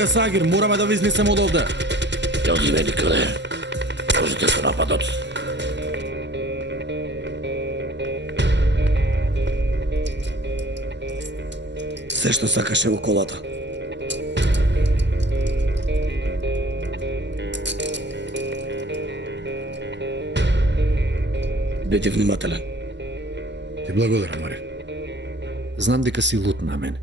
Чекайте, Сагир, мораме да ви изнесеме од овде. Ја ги великале. Можете со нападот. Се што сакаше во колата. Бидете внимателен. Ти благодарам, Мари. Знам дека си лут на мене.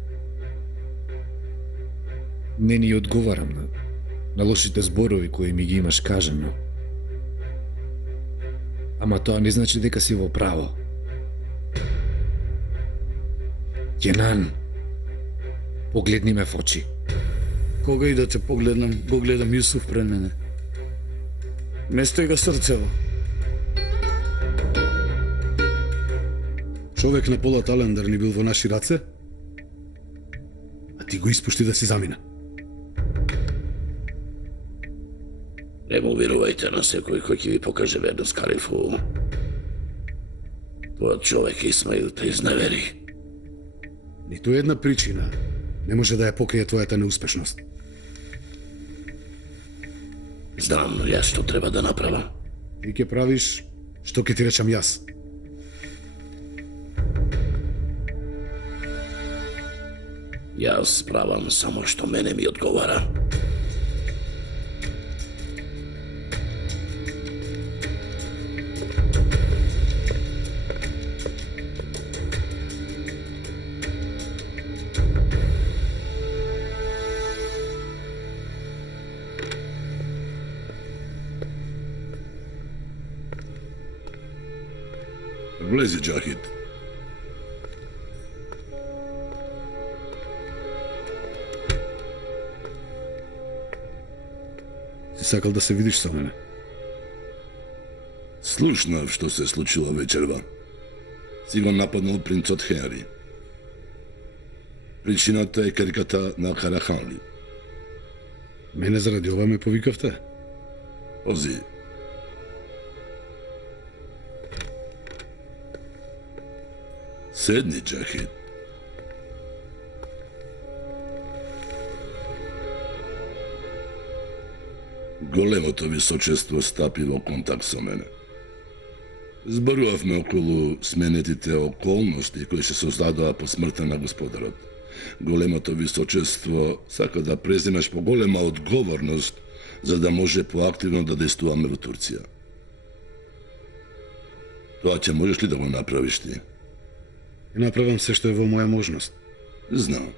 Не ни одговарам на лошите зборови кои ми ги имаш кажано. Ама тоа не значи дека си во право. Кенан, погледни ме в очи. Кога и да те погледнам, го гледам Јусуф пред мене. Не стега срцево. Човек на Полат Алендер ни бил во наши раце, а ти го испушти да си замина. Не му верувајте на секој кој ќе ви покаже верност, Калифу. Тој човек Исмаил те изневери. Ниту една причина не може да ја покрие твојата неуспешност. Знам јас што треба да направам. Ти ќе правиш што ќе ти речам јас. Јас правам само што мене ми одговара. Влези, Џахид. Си сакал да се видиш со мене? Слушнав што се случило вечерва. Си го нападнал принцот Хенри. Причината е керката на Караханли. Мене заради ова ме повикавте? Ози. Седни, Џахид. Големото височество стапи во контакт со мене. Зборувавме околу сменетите околности кои се создадоа по смртта на господарот. Големото височество сака да преземеш поголема одговорност за да може поактивно да действуваме во Турција. Тоа ќе можеш ли да го направиш ти? И направам се што е во моја можност. Знам.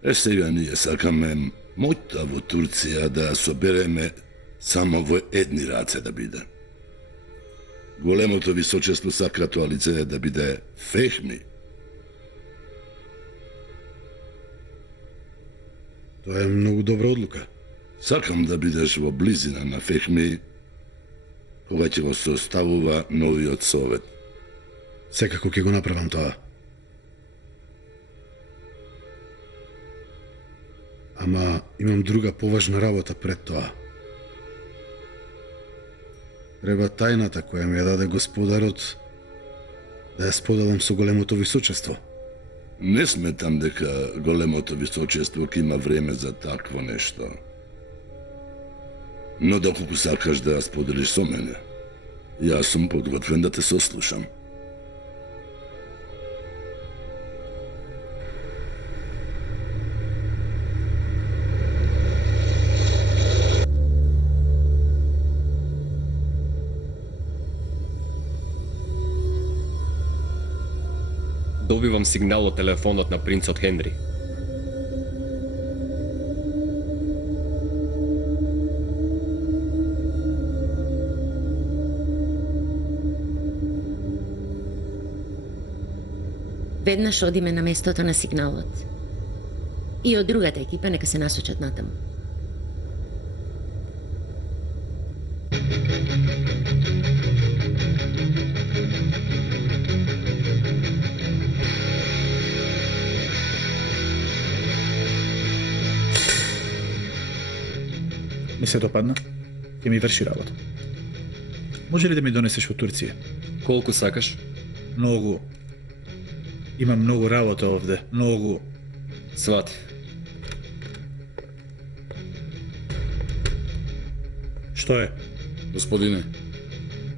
Сега ние сакаме моќта во Турција да ја собереме само во едни раце да биде. Големото височество сака тоа лице да биде Фехми. Тоа е многу добра одлука. Сакам да бидеш во близина на Фехми кога ќе го составува новиот совет. Секако ќе го направам тоа. Ама имам друга поважна работа пред тоа. Треба тајната која ми ја даде господарот да ја споделам со големото височество. Не сметам дека големото височество ќе има време за такво нешто. Но доколку сакаш да ја споделиш со мене, јас сум подготвен да те сослушам. Добивам сигнал од телефонот на принцот Хенри. Веднаш одиме на местото на сигналот. И од другата екипа нека се насочат натаму. Ми се допадна, ќе ми врши работа. Може ли да ми донесеш во Турција? Колку сакаш? Многу. Имам многу работа овде, многу. Свати. Што е? Господине,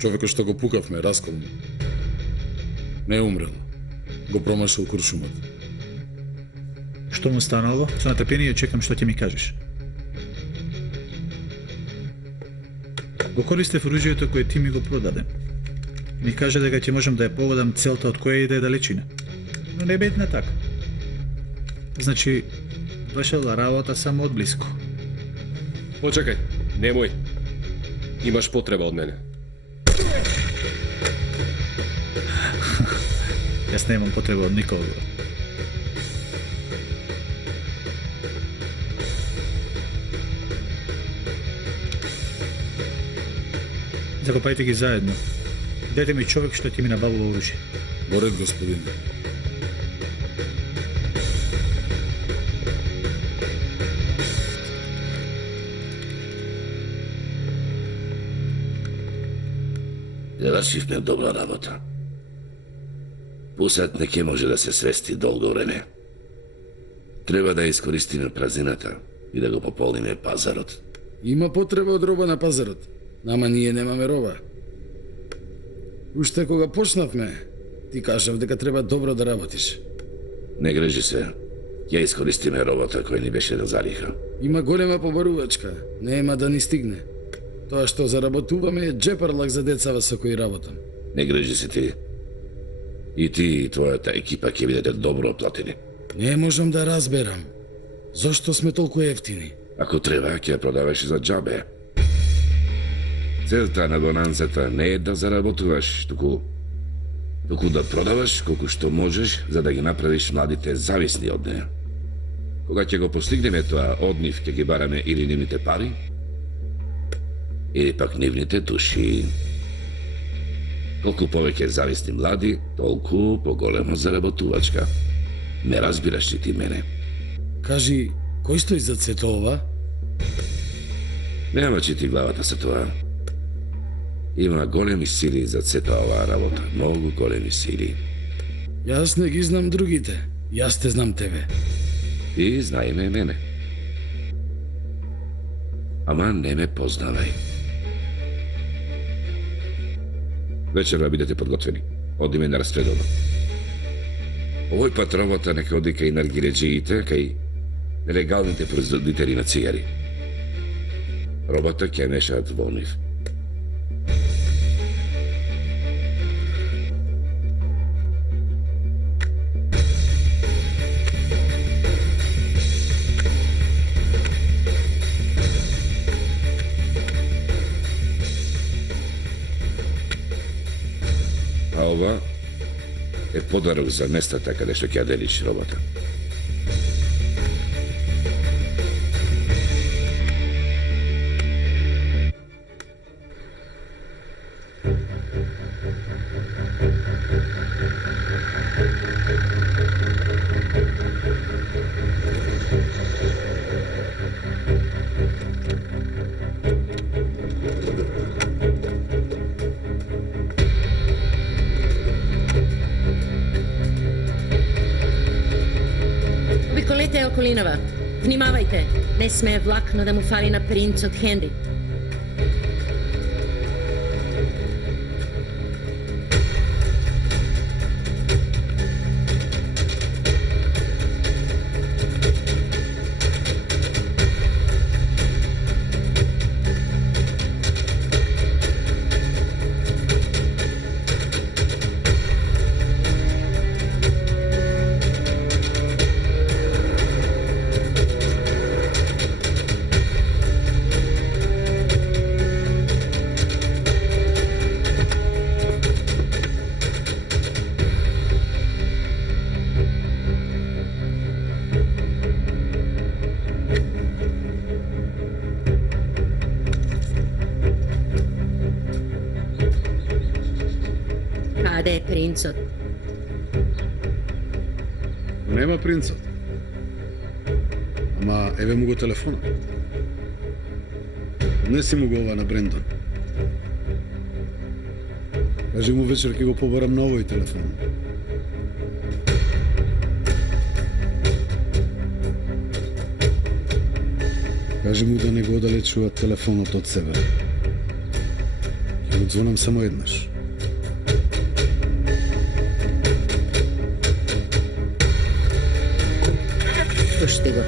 човекот што го пукавме, расколно. Не е умрел. Го промашал куршумот. Што му станало? Со нетрпение чекам што ќе ми кажеш. Го користев оружјето кое ти ми го продаде. Ми кажа дека ќе можам да ја погодам целта од која и да е далечина. Но не бедна така. Значи, вршела работа само од близко. Почекај, немој. Имаш потреба од мене. Јас немам потреба од никого. Закопајте ги заедно. Дайте ми човек што ќе ми набавува оружје. Во ред, господине. Завршивме добра работа. Пусат не ќе може да се свести долго време. Треба да искористиме празината и да го пополниме пазарот. Има потреба од роба на пазарот. Нама ние немаме роба. Уште кога почнавме, ти кажав дека треба добро да работиш. Не грежи се. Ја искористиме робата која ни беше на залиха. Има голема побарувачка, нема да ни стигне. Тоа што заработуваме е джепарлак за децава со кои работам. Не грежи се ти. И ти и твојата екипа ќе бидете добро оплатени. Не можам да разберам. Зошто сме толку ефтини? Ако треба, ќе ја продаваш за џабе. Целта на бонанзата не е да заработуваш, туку да продаваш колку што можеш за да ги направиш младите зависни од неја. Кога ќе го постигнеме тоа, од нив ќе ги бараме или нивните пари, или пак нивните души. Колку повеќе зависни млади, толку поголема заработувачка. Не разбираш ли ти мене? Кажи, кој стои зад сето ова? Нема че ти главата со тоа. Има големи сили зад сета оваа работа. Многу големи сили. Јас не ги знам другите. Јас те знам тебе. И знај ме мене. Ама не ме познавај. Вечера бидете подготвени. Одиме на распредоба. Овој пат работа нека оди кај наргиледжиите, кај нелегалните производители на цигари. Робата ќе мешаат во нив. А ова е подарок за местата каде што ќе ја делиш робата. Обиколете околинава. Внимавајте, не смее влакно да му фали на принцот Хенри. Каде е принцот? Нема принцот. Ама еве му го телефонот. Неси му го ова на Брендон. Кажи му вечер ќе го побарам на овој телефон. Кажи му да не го одалечува телефонот од себе. звонам само еднаш. Пушти го.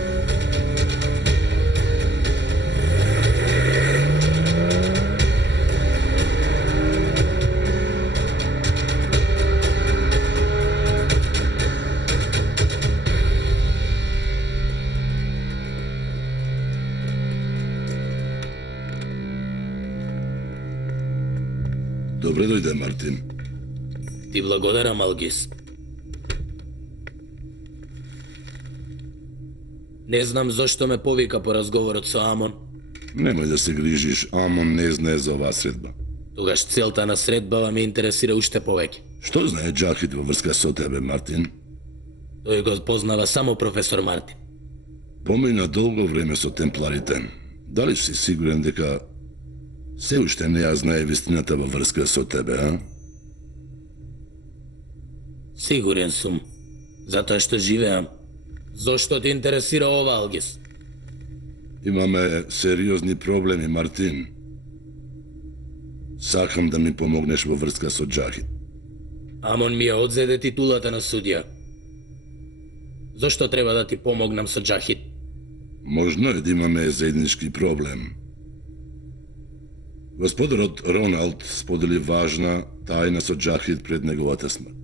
Добре дојде, Мартин. Ти благодарам, Алгис. Не знам зошто ме повика по разговорот со Амон. Немој да се грижиш, Амон не знае за оваа средба. Тогаш целта на средбава ме интересира уште повеќе. Што знае Джахид во врска со тебе, Мартин? Тој го познава само професор Мартин. Помина долго време со темпларите. Дали си сигурен дека се уште не ја знае вистината во врска со тебе, а? Сигурен сум. Затоа што живеам. Зошто те интересира ова, Алгис? Имаме сериозни проблеми, Мартин. Сакам да ми помогнеш во врска со Джахид. Амон ми ја одзеде титулата на судија. Зошто треба да ти помогнам со Джахид? Можно е да имаме заеднички проблем. Господарот Роналд сподели важна тајна со Джахид пред неговата смрт.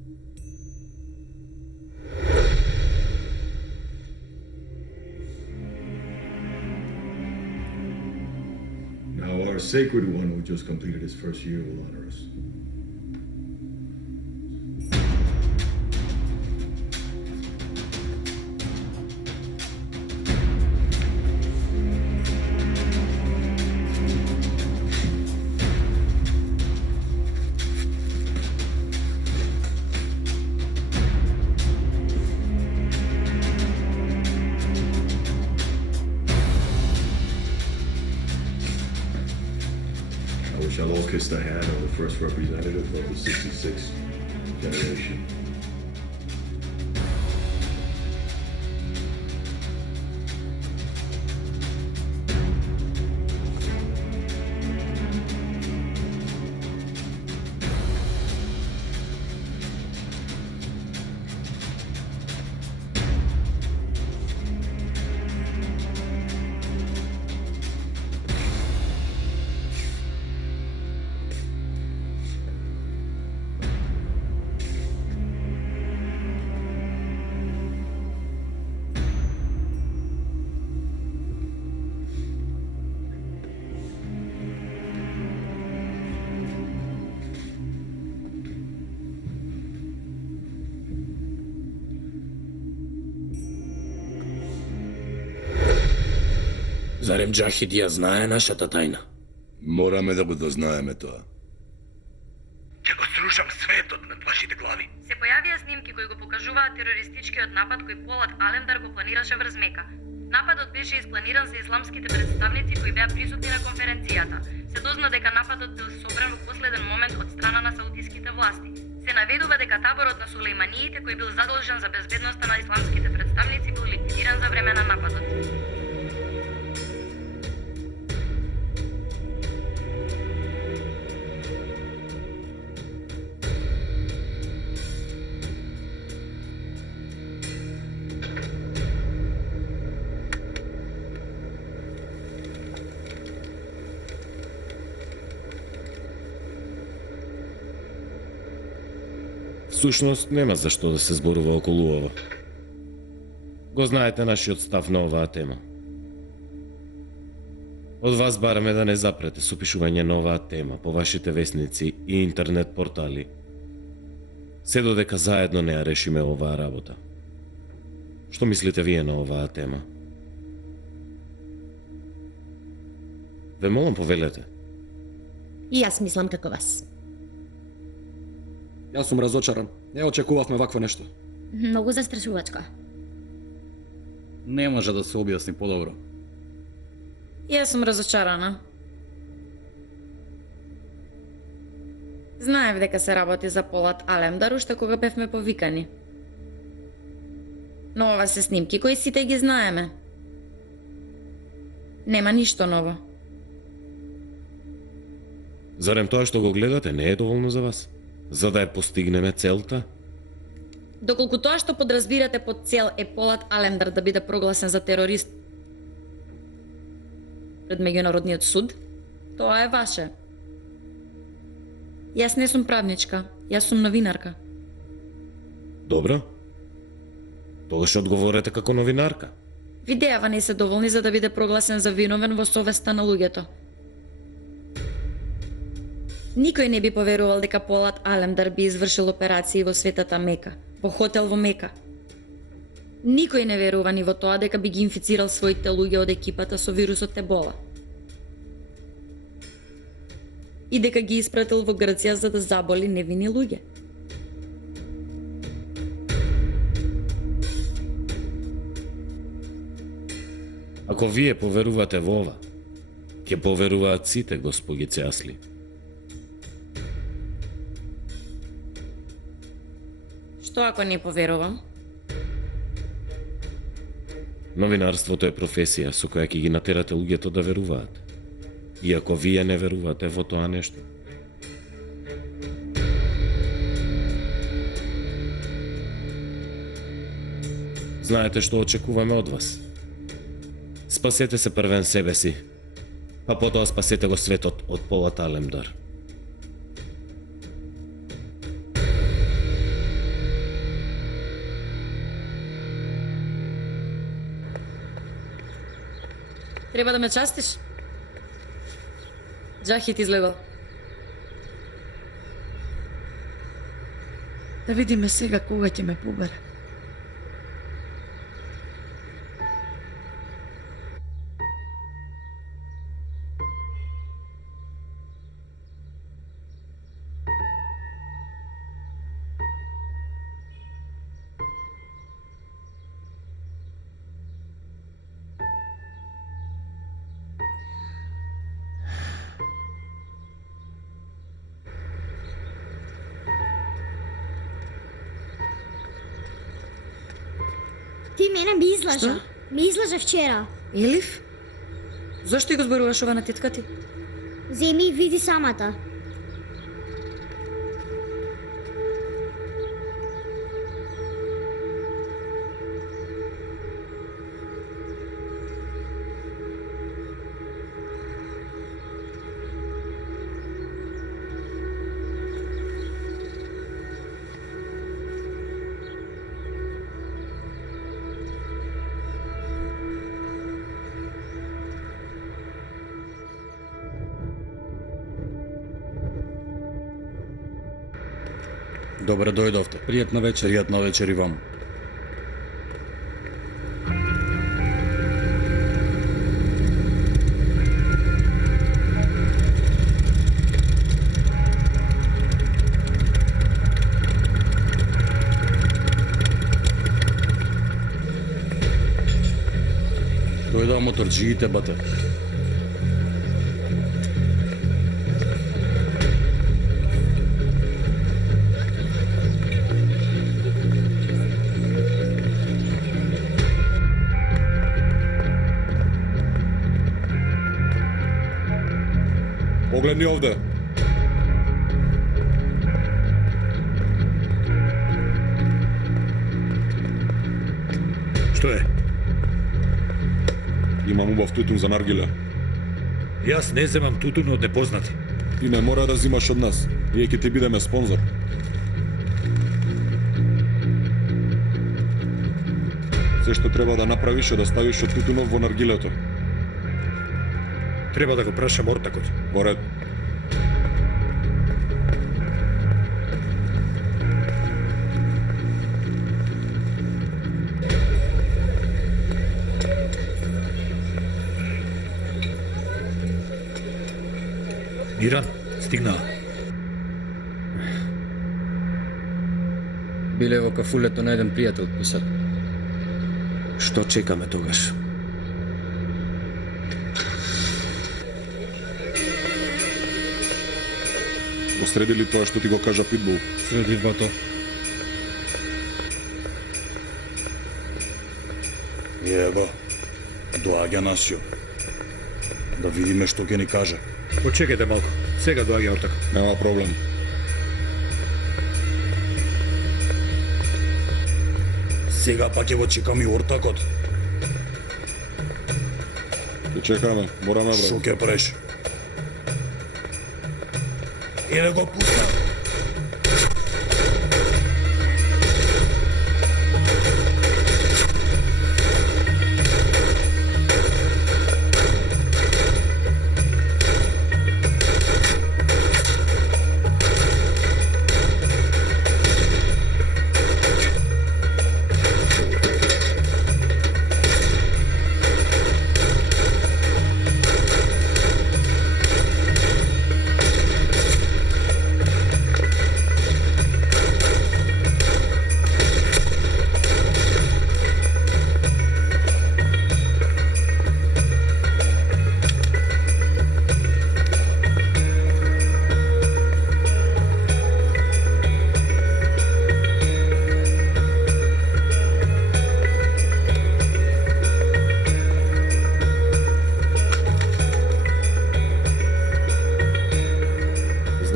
Now our sacred one who just completed his first year will honor us. We shall all kiss the hand of the first representative of the 66th generation. Зарем Джахид ја знае нашата тајна? Мораме да го дознаеме тоа. Ќе го срушам светот над вашите глави. Се појавија снимки кои го покажуваат терористичкиот напад кој Полат Алемдар го планираше врз Мека. Нападот беше испланиран за исламските представници кои беа присутни на конференцијата. Се дозна дека нападот бил собран во последен момент од страна на саудиските власти. Се наведува дека таборот на сулејманиите кој бил задолжен за безбедноста на исламските представници бил ликвидиран за време на нападот. Всушност нема за што да се зборува околу ова. Го знаете нашиот став на оваа тема. Од вас бараме да не запрете со пишување на оваа тема по вашите весници и интернет портали. Се додека заедно не ја решиме оваа работа. Што мислите вие на оваа тема? Ве молам повелете. И јас мислам како вас. Јас сум разочаран. Не очекувавме вакво нешто. Многу застрашувачко. Не може да се објасни подобро. Јас сум разочарана. Знаев дека се работи за Полат Алемдар уште кога бевме повикани. Но ова се снимки кои сите ги знаеме. Нема ништо ново. Зарем тоа што го гледате не е доволно за вас? За да ја постигнеме целта? Доколку тоа што подразбирате под цел е Полат Алемдар да биде прогласен за терорист пред меѓународниот суд, тоа е ваше. Јас не сум правничка, јас сум новинарка. Добро. Тогаш одговорете како новинарка. Видеава не се доволни за да биде прогласен за виновен во совеста на луѓето. Никој не би поверувал дека Полат Алемдар би извршил операции во светата Мека, во хотел во Мека. Никој не верува ни во тоа дека би ги инфицирал своите луѓе од екипата со вирусот Ебола. И дека ги испратил во Грција за да заболи невини луѓе. Ако вие поверувате во ова, ќе поверуваат сите, госпогице Асли. Што ако не поверувам? Новинарството е професија со која ќе ги натерате луѓето да веруваат. И ако вие не верувате во тоа нешто. Знаете што очекуваме од вас. Спасете се првен себе си, па потоа спасете го светот од Полат Алемдар. Треба да ме частиш? Джахит излегол. Да видиме сега кога ќе ме побере. Ти мене ми излажа. Ми излажа вчера. Елиф? Зошто ја го зборуваш ова на тетка ти? Земи и види самата. Добре дојдовте. Пријатна вечер. Пријатна вечер и вам. Дојдоа моторџиите, бате. Погледни овде. Што е? Имам убав тутун за наргиле. Јас не земам тутун од непознати. Ти не мора да зимаш од нас. Ние ќе ти бидеме спонзор. Се што треба да направиш е да ставиш од тутунов во наргилето. Треба да го прашам ортакот. Во ред. Миран, стигнаа. Биле во кафулето на еден пријател писар. Што чекаме тогаш? Го среди ли тоа што ти го кажа Питбул? Среди бато. Ева, доаѓа Насио. Да видиме што ќе ни каже. Почекајте малку. Сега доаѓа ортак. Нема проблем. Сега пак ќе го чекам и ортакот. Ќе чекаме, мораме брат. Шо ќе преш? Или го пуста.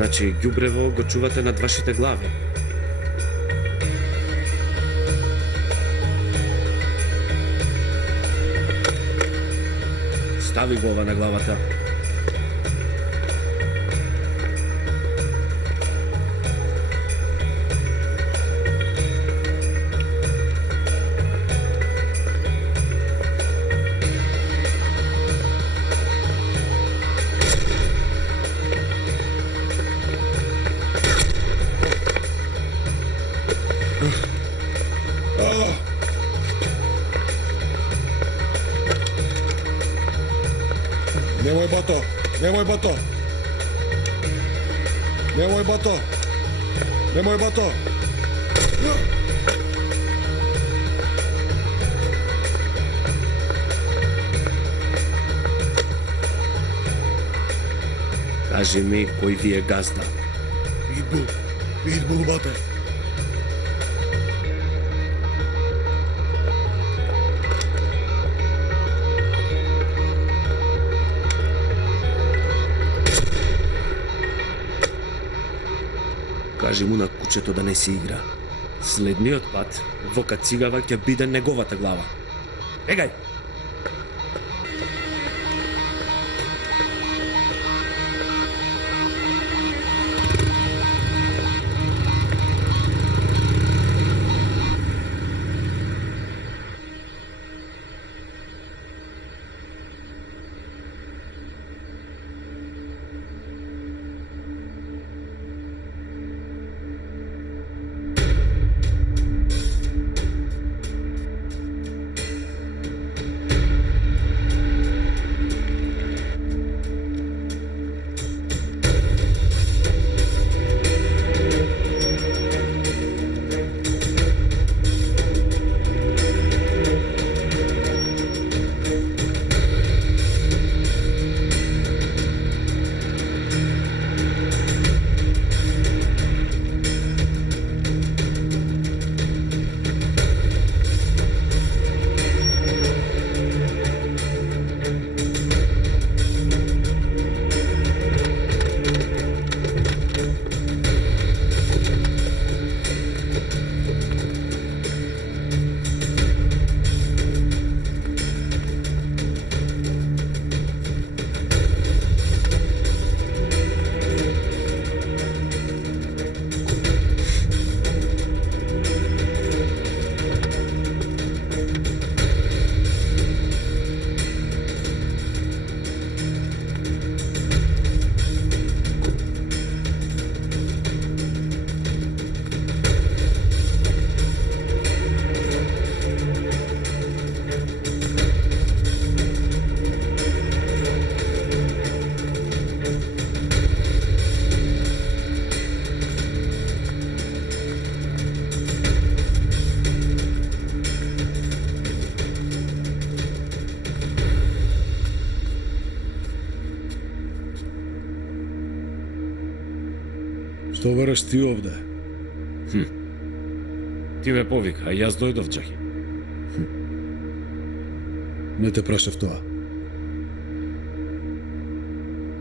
Значи, ѓубрево го чувате над вашите глави. Стави го ова на главата. Немој бато, немој бато. Немој бато. Немој бато. Кажи ми, кој ви е газда? Питбул, бате. Кажи му на кучето да не си игра. Следниот пат, во кацигава ќе биде неговата глава. Егај! Што бараш ти овде? Ти ме повика, а јас дојдов чаки. Не те прашав тоа.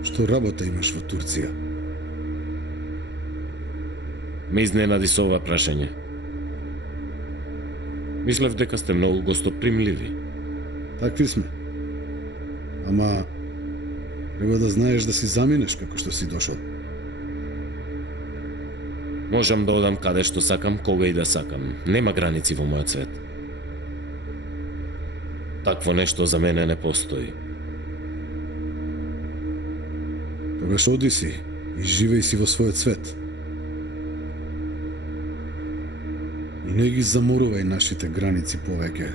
Што Што работа имаш во Турција? Ме изненади со ова прашање. Мислев дека сте многу гостопримливи. Такви сме. Ама треба да знаеш да си заминеш како што си дошол. Можам да одам каде што сакам, кога и да сакам. Нема граници во мојот свет. Такво нешто за мене не постои. Тогаш оди си и живеј си во својот свет. И не ги заморувај нашите граници повеќе.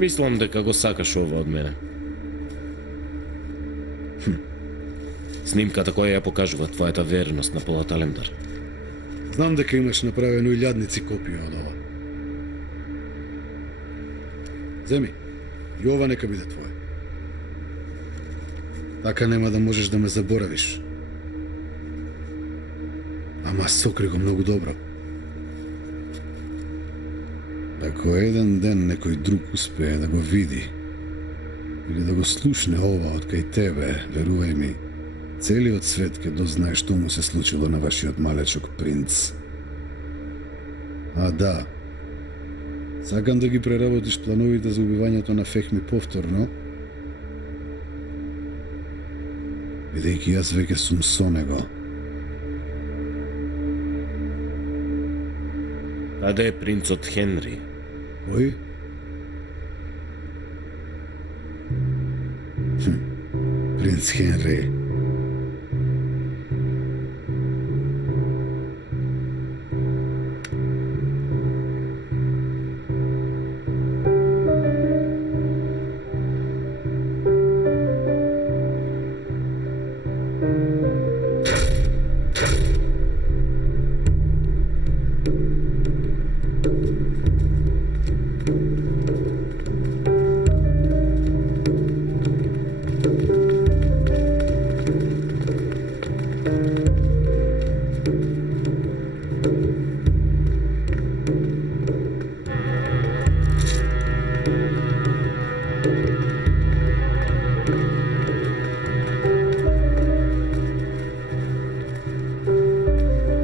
Мислам дека го сакаш ова од мене. Снимката која ја покажува твојата верност на Полат Алемдар. Знам дека имаш направено илјадници копија од ова. Земи, и ова нека биде твое. Така нема да можеш да ме заборавиш. Ама сокри го многу добро. Ако еден ден некој друг успее да го види или да го слушне ова од кај тебе, верувај ми, целиот свет ќе дознае што му се случило на вашиот малечок принц. А да, сакам да ги преработиш плановите за убивањето на Фехми повторно, бидејќи јас веќе сум со него. Каде е принцот Хенри? Кој? Принц Хенри.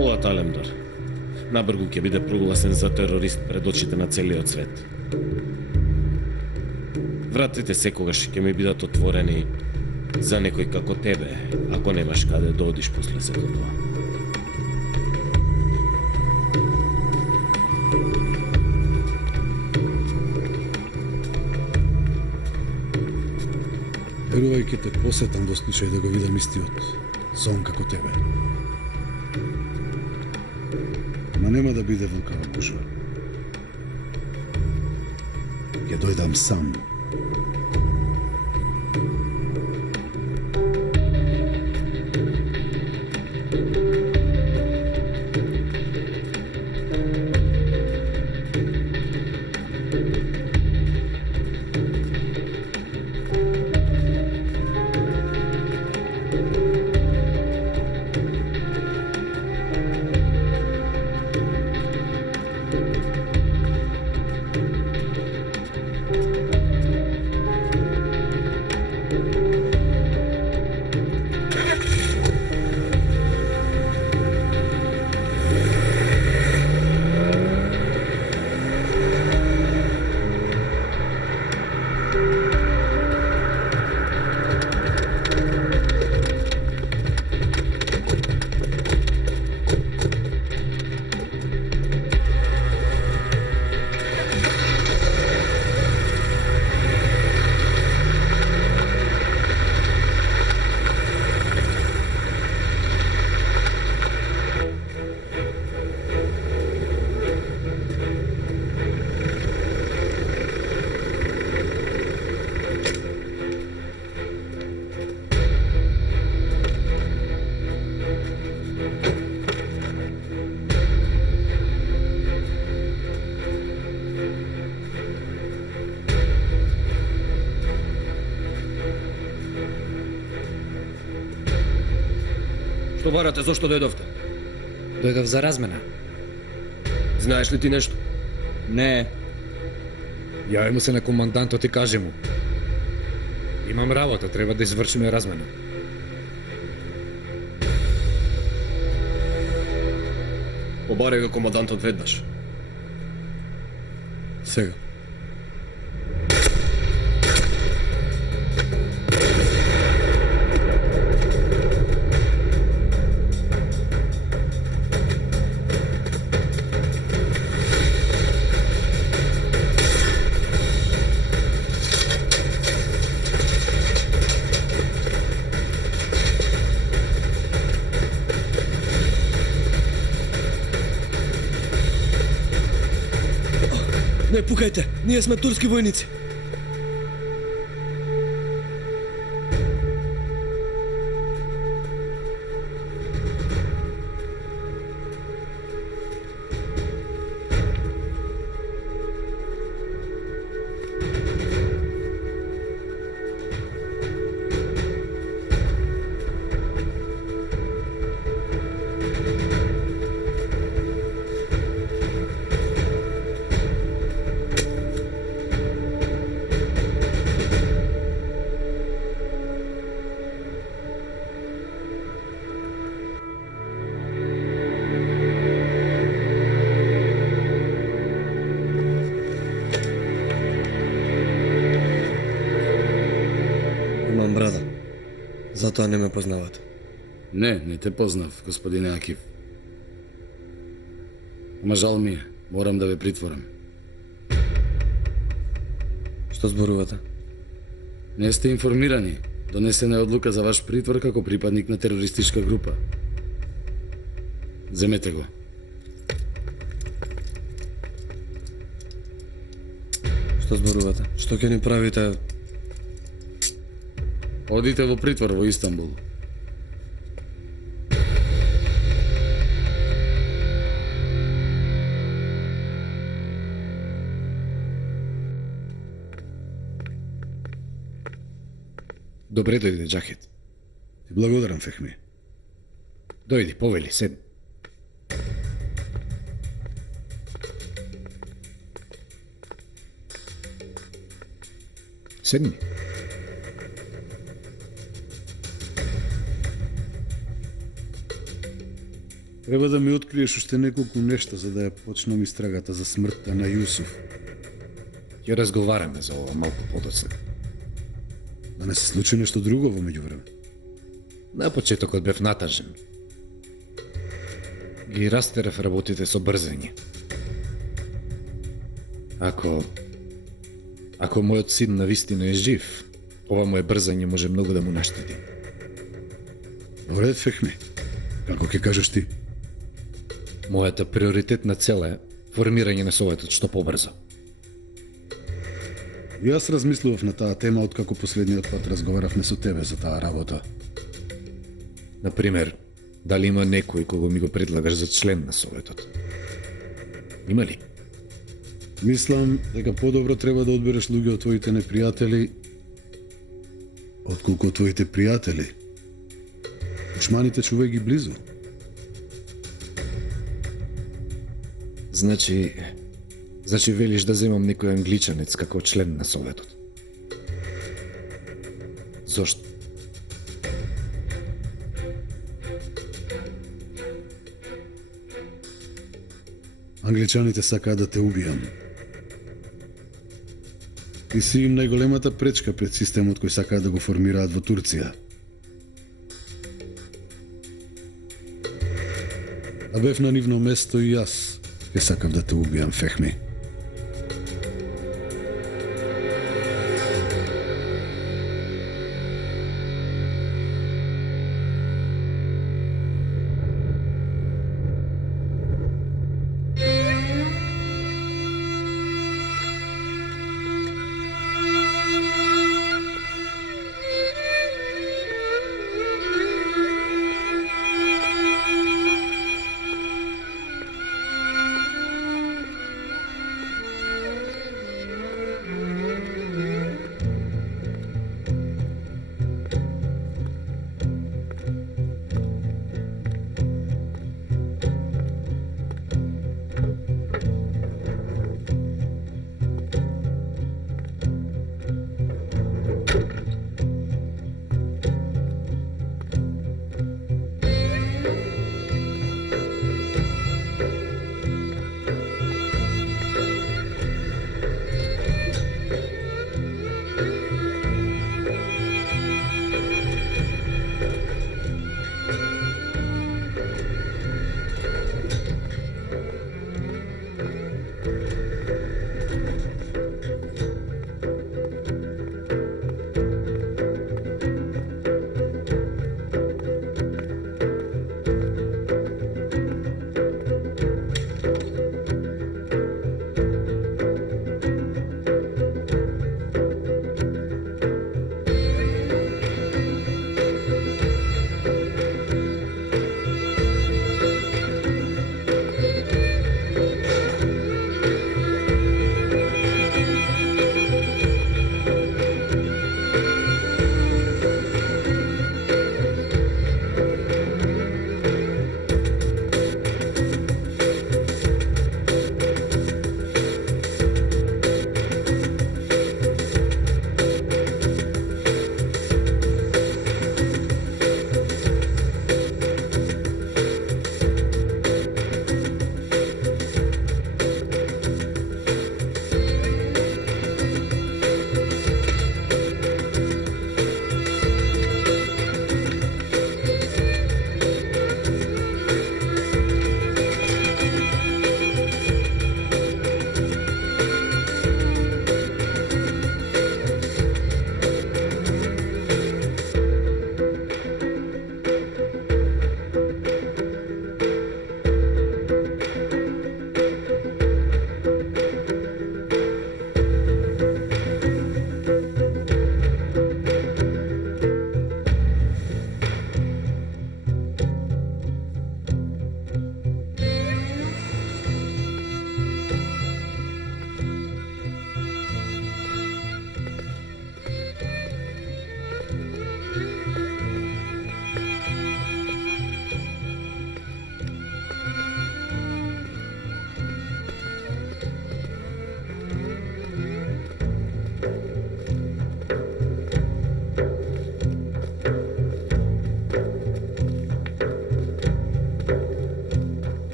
Полат Алемдар набргу ќе биде прогласен за терорист пред очите на целиот свет. Вратите секогаш ќе ми бидат отворени за некој како тебе, ако немаш каде да одиш после сето тоа. Верувај, ќе те посетам во случај да го видам истиот сон како тебе. Ма нема да биде вулкава гужва. Ќе дојдам сам. Што барате, зошто дојдовте? Дојдов за размена. Знаеш ли ти нешто? Не. Јави му се на командантот и кажи му. Имам работа, треба да извршиме размена. Побарај го командантот веднаш. Сега. Не пукајте, ние сме турски војници. Имам брада. Затоа не ме познавате. Не те познав, господине Акив. Ама жал ми е, морам да ве притворам. Што зборувате? Не сте информирани. Донесена е одлука за ваш притвор како припадник на терористичка група. Земете го. Што зборувате? Што ќе ни правите? Одите во притвор во Истанбул. Добре дојде, Джахет. Ти благодарам, Фехми. Дојди, повели, седни. Седни. Треба да ми откриеш уште неколку нешта за да ја почнам истрагата за смртта на Јусуф. Ќе разговараме за ова малку подоцна. Да не се случи нешто друго во меѓувреме. На почетокот бев натажен. Ги растерев работите со брзање. Ако мојот син навистина е жив, ова моје брзање може многу да му наштети. Добре, Фехми. Како ќе кажеш ти? Мојата приоритетна цел е формирање на Советот што побрзо. Јас размислував на таа тема откако последниот пат разговаравме со тебе за таа работа. Например, дали има некој кого ми го предлагаш за член на Советот? Има ли? Мислам дека подобро треба да одбереш луѓе од твоите непријатели отколку од твоите пријатели. Душманите чувај ги близу. Значи велиш да земам некој англичанец како член на Советот. Зошто? Англичаните сакаат да те убијам. Ти си им најголемата пречка пред системот кој сакаат да го формираат во Турција. А бев на нивно место и јас ќе сакав да те убијам, Фехми.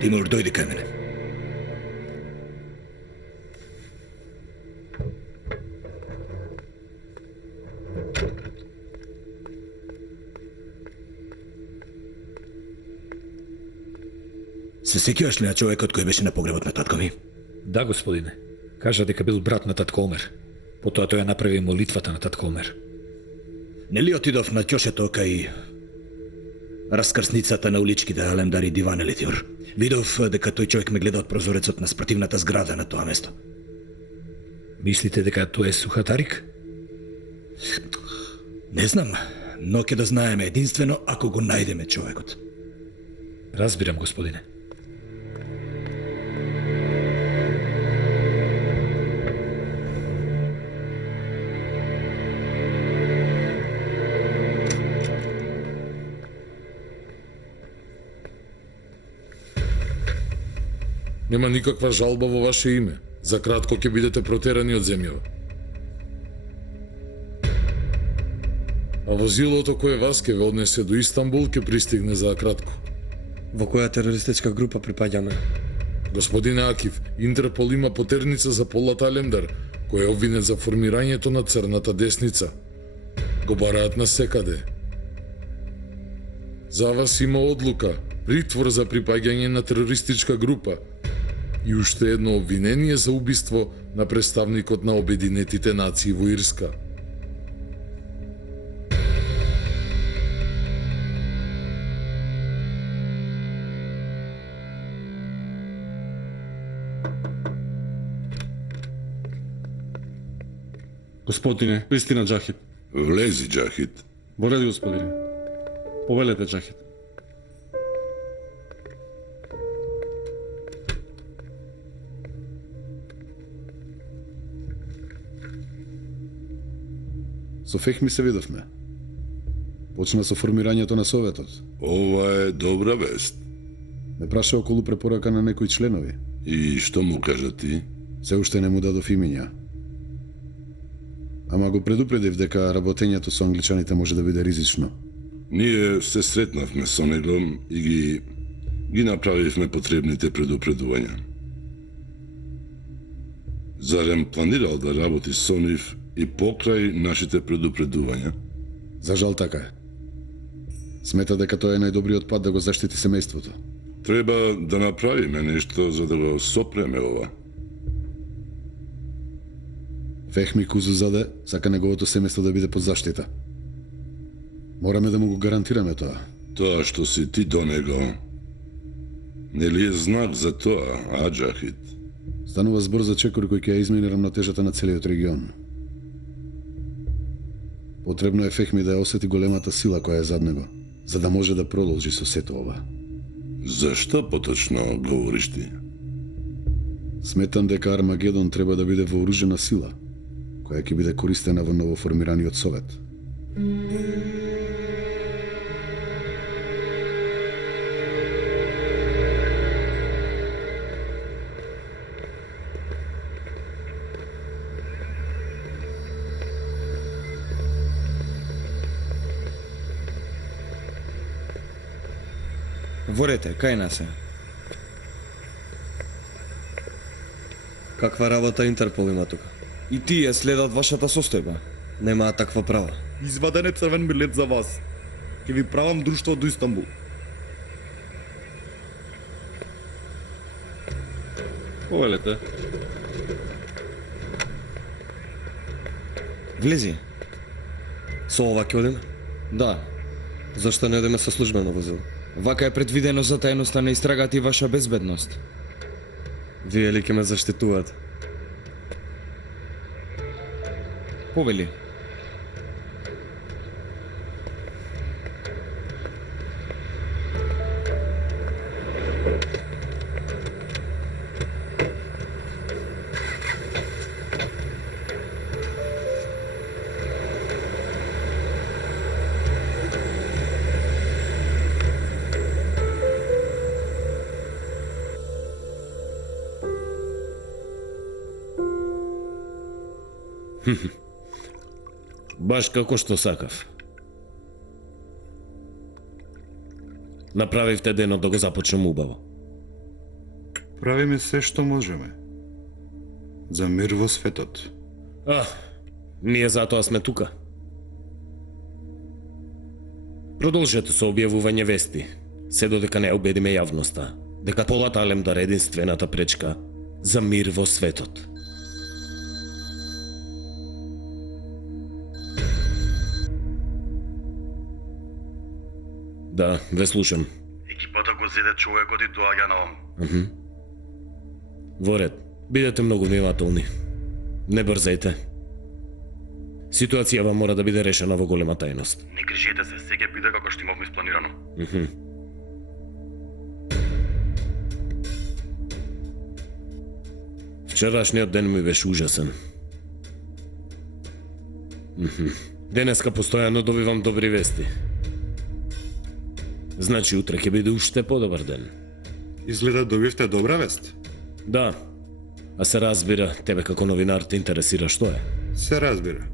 Timur, dojdi kaj mene. Се сеќаваш ли на човекот кој беше на погребот на татко ми? Да, господине. Кажа дека бил брат на татко Омер. Потоа тој ја направи молитвата на татко Омер. Нели отидов на ќошето кај раскрсницата на уличките Алемдар и Диван Елитиор. Видов дека тој човек ме гледа од прозорецот на спортивната зграда на тоа место. Мислите дека тој е сухатарик? Не знам, но ќе да знаеме единствено ако го најдеме човекот. Разбирам, господине. Нема никаква жалба во ваше име. За кратко ќе бидете протерани од земјава. А возилото кое вас ќе ве однесе до Истанбул ќе пристигне за кратко. Во која терористичка група припаѓаме? Господине Акив, Интерпол има потерница за Полат Алемдар, кој е обвинет за формирањето на црната десница. Го бараат на секаде. За вас има одлука, притвор за припаѓање на терористичка група и уште едно обвинение за убиство на представникот на Обединетите нации во Ирска. Господине, пристигна Джахид. Влези, Джахид. Во ред, господине. Повелете, Джахид. Со Фехми се видовме. Почна со формирањето на Советот. Ова е добра вест. Ме праша околу препорака на некои членови. И што му кажа ти? Се уште не му дадов имиња. Ама го предупредив дека работењето со англичаните може да биде ризично. Ние се сретнавме со него и ги направивме потребните предупредувања. Зарем планирал да работи со нив и покрај нашите предупредувања? За жал така е. Смета дека тоа е најдобриот пат да го заштити семејството. Треба да направиме нешто за да го сопреме ова. Фехми Кузузаде сака неговото семејство да биде под заштита. Мораме да му го гарантираме тоа. Тоа што си ти до него, нели е знак за тоа, а, Джахид? Станува збор за чекор кој ќе ја измени рамнотежата на целиот регион. Потребно е Фехми да ја осети големата сила која е зад него, за да може да продолжи со сето ова. Зашто поточно говориш ти? Сметам дека Армагедон треба да биде вооружена сила, која ќе биде користена во новоформираниот Совет. Ворете, кај нас е? Каква работа Интерпол има тука? И тие следат вашата состојба. Немаат таква права. Изваден е црвен билет за вас. Ќе ви правам друштво до Истанбул. Повелете. Влези. Со ова ќе одиме? Да. Зашто не одиме со службено возило? Вака е предвидено за тајноста на истрагата и ваша безбедност. Вие ли ќе ме заштитувате? Повели. Баш како што сакав. Направивте денот да го започнем убаво. Правиме се што можеме. За мир во светот. Ние затоа сме тука. Продолжете со објавување вести, се додека не убедиме јавноста дека Полат Алемдар е единствената пречка за мир во светот. Да, ве слушам. Екипата го зеде човекот и доаѓа на ом. Во ред, бидете многу внимателни. Не брзајте. Ситуацијава мора да биде решена во голема тајност. Не грижете се, се ќе биде како што имавме спланирано. Вчерашниот ден ми беше ужасен. Денеска постојано добивам добри вести. Значи утре ќе биде уште подобар ден. Изгледа добивте добра вест. Да. А се разбира, тебе како новинар те интересира што е. Се разбира.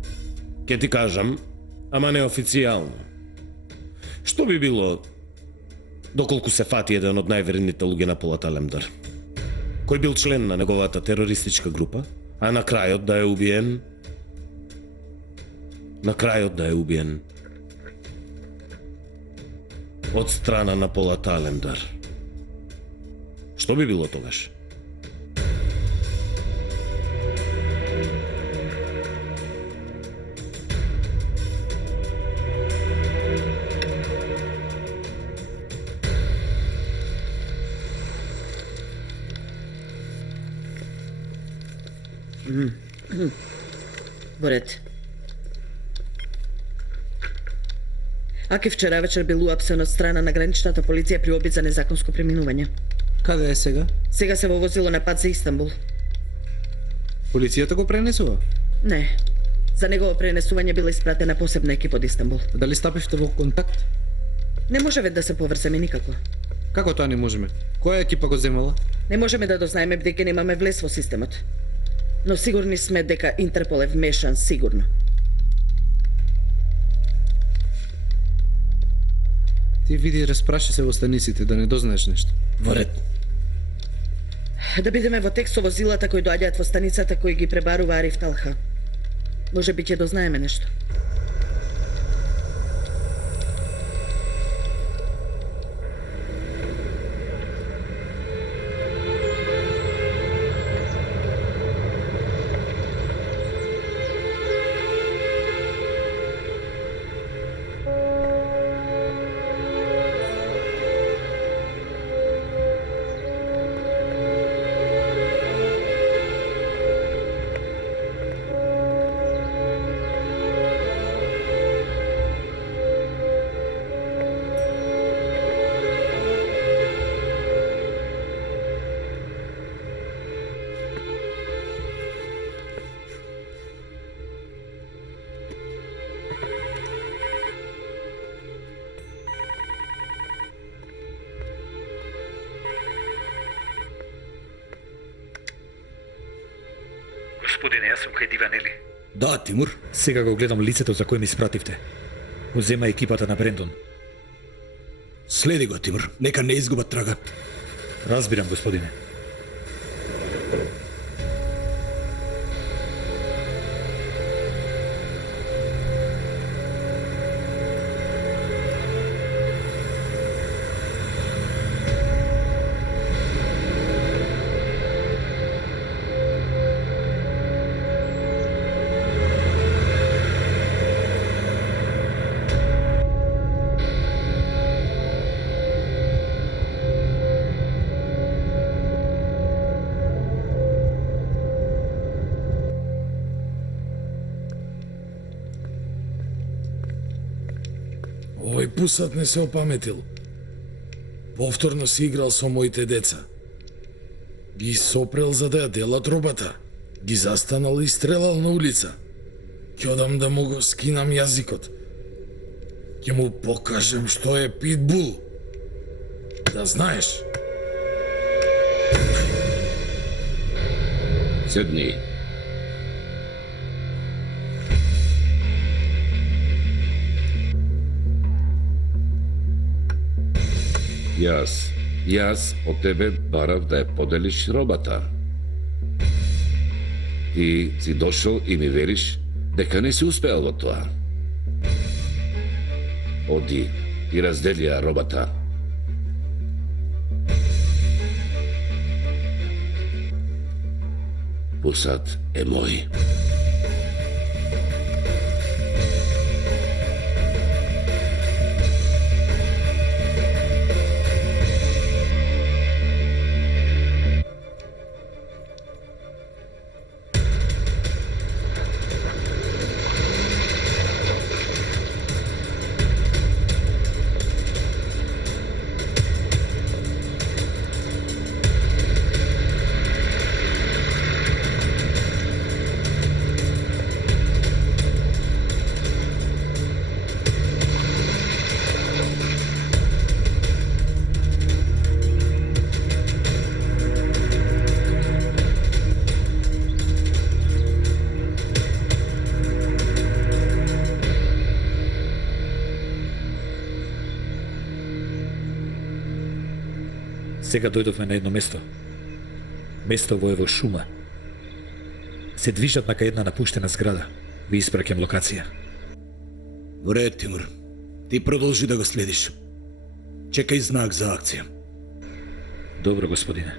Ке ти кажам, ама неофицијално. Што би било доколку се фати еден од најверните луѓе на Полат Алемдар, кој бил член на неговата терористичка група, а на крајот да е убиен? На крајот да е убиен од страна на Полат Алемдар. Што би било тогаш? Во ред. Аки вчера вечер бил уапсен од страна на граничната полиција при обид за незаконско преминување. Каде е сега? Сега се во возило на пат за Истанбул. Полицијата го пренесува? Не. За негово пренесување била испратена посебна екипа од Истанбул. Дали стапивте во контакт? Не можеме да се поврземе никако. Како тоа не можеме? Која екипа го земала? Не можеме да дознаеме дека немаме влез во системот. Но сигурни сме дека Интерпол е вмешан, сигурно. Ти види, распраши се во станиците, да не дознаеш нешто. Во ред. Да бидеме во текст со возилата кои доаѓаат во станицата кои ги пребарува Ариф Талха. Може би ќе дознаеме нешто. Господине, јас сум кај Диванели. Да, Тимур. Сега го гледам лицето за кој ми спративте. Узема екипата на Брендон. Следи го, Тимур. Нека не изгубат трага. Разбирам, господине. Овој пусат не се опаметил. Повторно си играл со моите деца. Ги сопрел за да ја делат робата. Ги застанал и стрелал на улица. Ќе одам да му го скинам јазикот. Ќе му покажем што е питбул. Да знаеш. Седни. Jaz od tebe barav da je podeliš robata. Ti si došao i mi veriš дека не си успеал во тоа. Оди и раздели ја робата. Пусат е мој. Сега дојдовме на едно место. Место во шума. Се движат нака една напуштена зграда. Ви испраќам локација. Во ред, Тимур. Ти продолжи да го следиш. Чекај знак за акција. Добро, господине.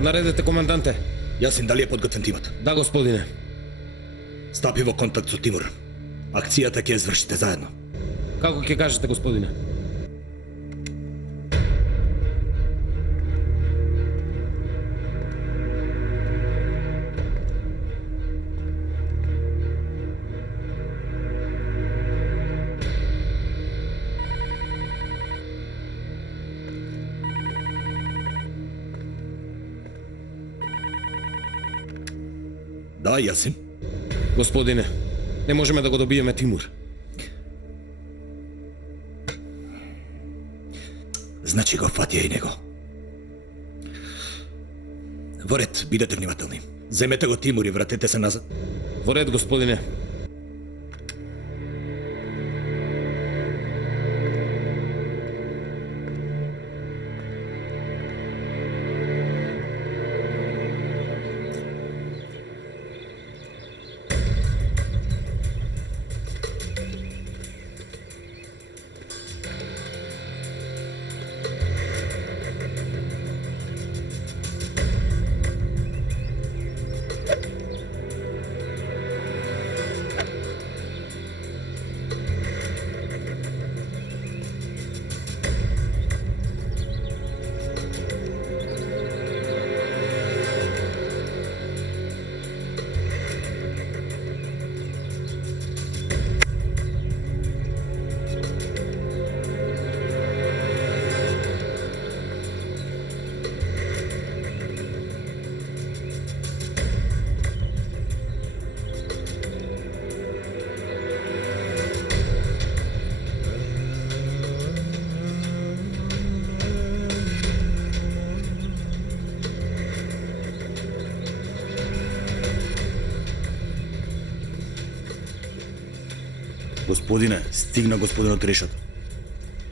Наредете, команданте. Јасин, дали е подготвен тимот? Да, господине. Стапи во контакт со Тимур. Акцијата ќе ја извршите заедно. Како ќе кажете, господине? Да, Јасин. Господине, не можеме да го добиеме Тимур. Значи го фатија и него. Во ред, бидете внимателни. Земете го Тимур и вратете се назад. Во ред, господине. Господине, стигна господинот Решат.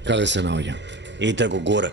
Каде се наоѓа? Ете го горе.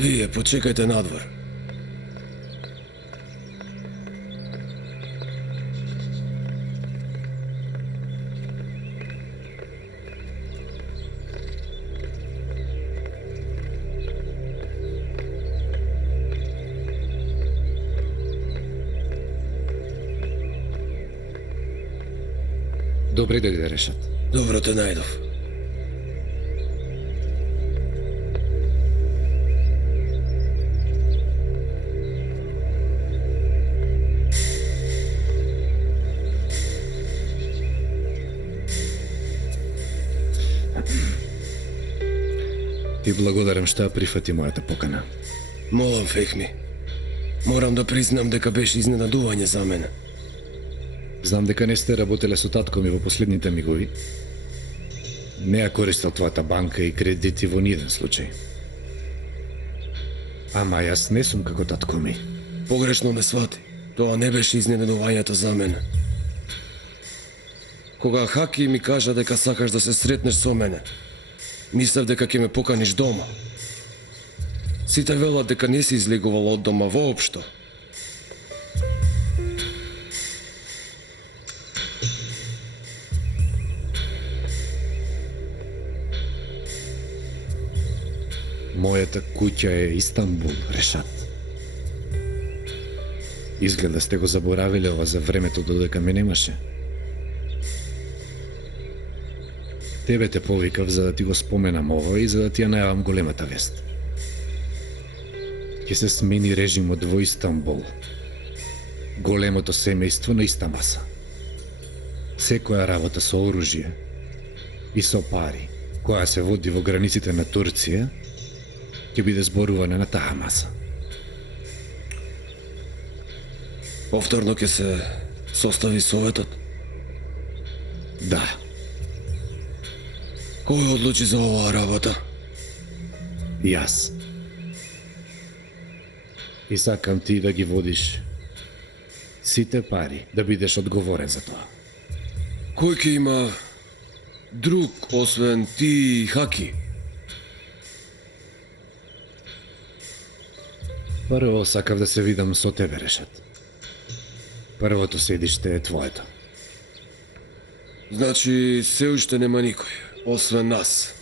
Вие почекајте надвор. Добре дојде Решат. Добро те најдов. Ти благодарам што ја прифати мојата покана. Молам, Фехми. Морам да признам дека беше изненадување за мене. Знам дека не сте работеле со татко ми во последните мигови. Не ја користел твојата банка и кредити во ниеден случај. Ама јас не сум како татко ми. Погрешно ме свати. Тоа не беше изненадувањето за мене. Кога Хаки ми кажа дека сакаш да се сретнеш со мене, мислев дека ќе ме поканиш дома. Сите велат дека не си излегувал од дома воопшто. Мојата куќа е Истанбул, Решат. Изгледа сте го заборавиле ова за времето додека ме немаше. Тебе те повикав за да ти го споменам ова и за да ти ја најавам големата вест. Ќе се смени режимот во Истанбул. Големото семејство на иста маса. Секоја работа со оружје и со пари, која се води во границите на Турција, ќе биде зборуване на таа маса. Повторно ќе се состави советот? Да. Кој одлучи за оваа работа? Јас. И сакам ти да ги водиш сите пари, да бидеш одговорен за тоа. Кој ќе има друг, освен ти и Хаки? Прво сакав да се видам со тебе, Решат. Првото седиште е твоето. Значи, се уште нема никој, освен нас.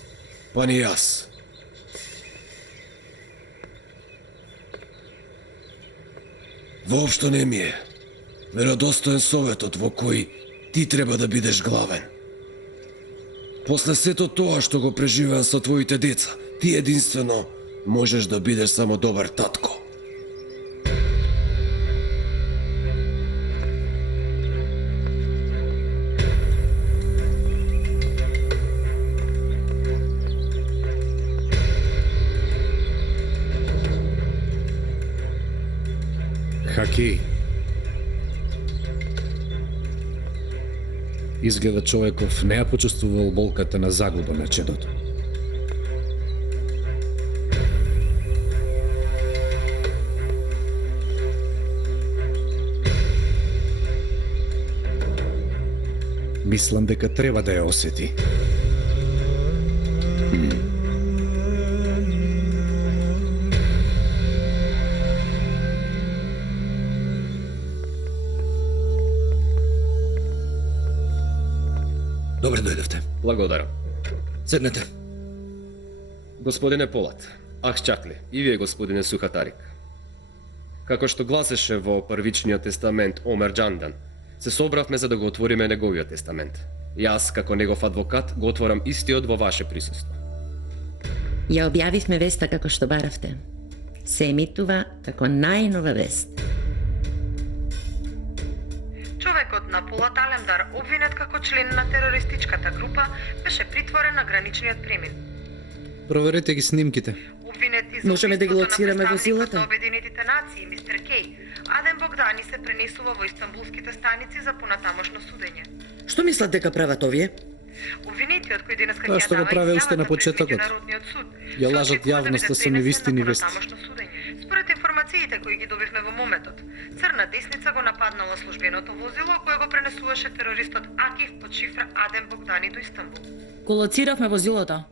Па ни јас. Воопшто не ми е веродостоен советот во кој ти треба да бидеш главен. После сето тоа што го преживеа со твоите деца, ти единствено можеш да бидеш само добар татко. Хаки. Изгледа човеков не ја почувствувал болката на загуба на чедото. Мислам дека треба да ја осети. Добре дојдевте. Благодарам. Седнете. Господине Полат, Ахчакли, и вие, господине Сухатарик. Како што гласеше во првичниот тестамент Омер Джандан, се собравме за да го отвориме неговиот тестамент. Јас, како негов адвокат, го отворам истиот во ваше присуство. Ја објавивме веста како што баравте. Се емитува како најнова вест. Човекот на Полат Алемдар, обвинет како член на терористичката група, беше притворен на граничниот премин. Проверете ги снимките. Обвинет и Можеме да ги лоцираме возилата? на Обединетите нации, мистер Кей, Адем Богдани се пренесува во истанбулските станици за понатамошно судење. Што мислат дека прават овие? Обвинетиот кој денеска Тоа што го праве уште на почетокот. Ја лажат јавноста со невистини вести. Според информациите кои ги добивме во моментот, црна десница го нападнала службеното возило кое го пренесуваше терористот Акив под шифра Адем Богдани до Истанбул. Го лоциравме возилото.